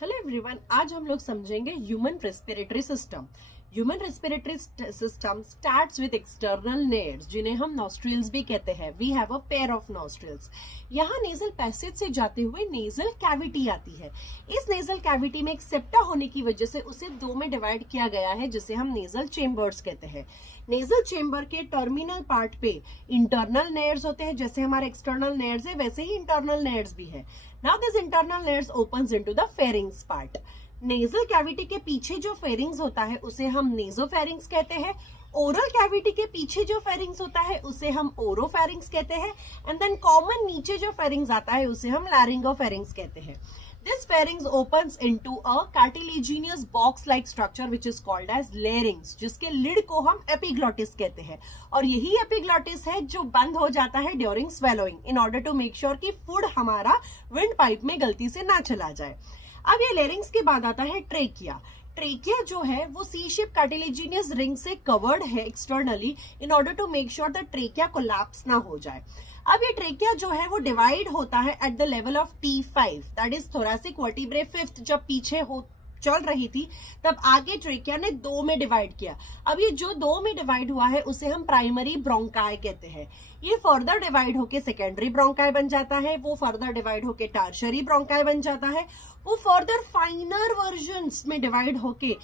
Hello everyone, आज हम लोग समझेंगे human respiratory system. Human respiratory system starts with external nares, जिन्हें हम नॉस्ट्रिल्स भी कहते हैं। We have a pair of nostrils. यहाँ नेजल पैसेज से जाते हुए नेजल कैविटी आती है। इस नेजल कैविटी में एक सेप्टा होने की वजह से उसे दो में डिवाइड किया गया है, जिसे हम नेजल चेम्बर्स कहते हैं। नेजल चेम्बर के टर्मिनल पार्ट पे इंटरनल नेयर्स होते हैं, जैसे हमारे एक्सटर्नल नेयर्स है वैसे ही इंटरनल नेयर्स भी है। Now this internal नेयर्स opens into the pharynx part. Nasal cavity के पीछे जो फेरिंग्स होता है उसे हम नेजोफेरिंग्स कहते हैं। ओरल कैविटी के पीछे जो फेरिंग्स होता है उसे हम ओरोफेरिंग्स कहते हैं। एंड देन कॉमन नीचे जो फेरिंग्स आता है उसे हम लैरिंगोफेरिंग्स कहते हैं। This pharynx opens into a cartilaginous box-like structure which is called as larynx, जिसके लिड को हम epiglottis कहते हैं। और यही epiglottis है जो बंद हो जाता है during swallowing in order to make sure कि फूड हमारा विंड पाइप में गलती से ना चला जाए। अब ये larynx के बाद आता है ट्रेकिया। ट्रेकिया जो है वो सी शेप कार्टिलेजिनियस रिंग से कवर्ड है externally in order to make sure that trachea collapse ना हो जाए। अब ये ट्रेकिया जो है वो डिवाइड होता है at the level of T5, that is thoracic vertebrae fifth. जब पीछे हो चल रही थी तब आगे ट्रेकिया ने दो में डिवाइड किया। अब ये जो दो में डिवाइड हुआ है उसे हम प्राइमरी ब्रोंकाई कहते हैं। ये फर्दर डिवाइड होके सेकेंडरी ब्रोंकाई बन जाता है, वो फर्दर डिवाइड होके टर्शियरी ब्रोंकाई बन जाता है, वो फर्दर फाइनर वर्जन्स में डिवाइड होके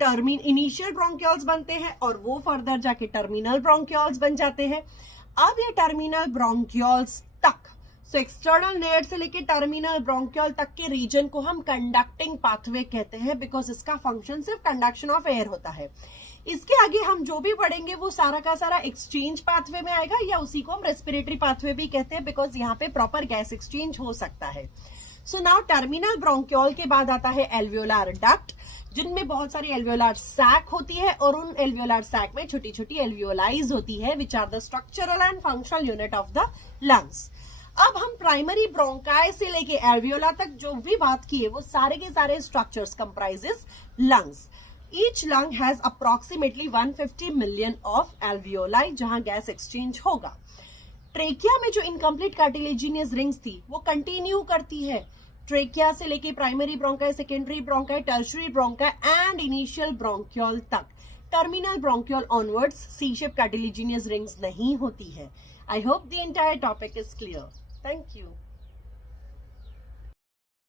इनिशियल ब्रोंकियल्स बनते हैं और वो फर्दर जाके टर्मिनल ब्रोंकियल्स बन जाते हैं। अब ये टर्मिनल ब्रोंकियल्स तक, सो एक्सटर्नल नेयर से लेके टर्मिनल ब्रोंकियल तक के रीजन को हम कंडक्टिंग पाथवे कहते हैं, बिकॉज इसका फंक्शन सिर्फ कंडक्शन ऑफ एयर होता है। इसके आगे हम जो भी पढ़ेंगे वो सारा का सारा एक्सचेंज पाथवे में आएगा, या उसी को हम रेस्पिरेटरी पाथवे भी कहते हैं, बिकॉज यहाँ पे प्रॉपर गैस एक्सचेंज हो सकता है। सो नाउ टर्मिनल ब्रोंकियल के बाद आता है एल्वियोलार डक्ट, जिनमें बहुत सारी एल्वियोलार सैक होती है और उन एल्वियोलार सैक में छोटी छोटी एल्वियोलाइज होती है, which are the structural and functional unit of the lungs. अब हम प्राइमरी ब्रोंकाई से लेके एल्वियोला तक जो भी बात की है वो सारे के सारे structures comprises lungs. Each lung has approximately 150 million of alveoli जहां गैस एक्सचेंज होगा। ट्रेकिया में जो इनकम्प्लीट कार्टिलेजिनियस रिंग्स थी वो कंटिन्यू करती है ट्रेकिया से लेके primary bronchi, secondary bronchi, tertiary bronchi and initial bronchial तक। टर्मिनल ब्रोंकियल ऑनवर्ड्स सी शेप कार्टिलेजिनियस रिंग्स नहीं होती है। I hope the entire topic is clear. Thank you.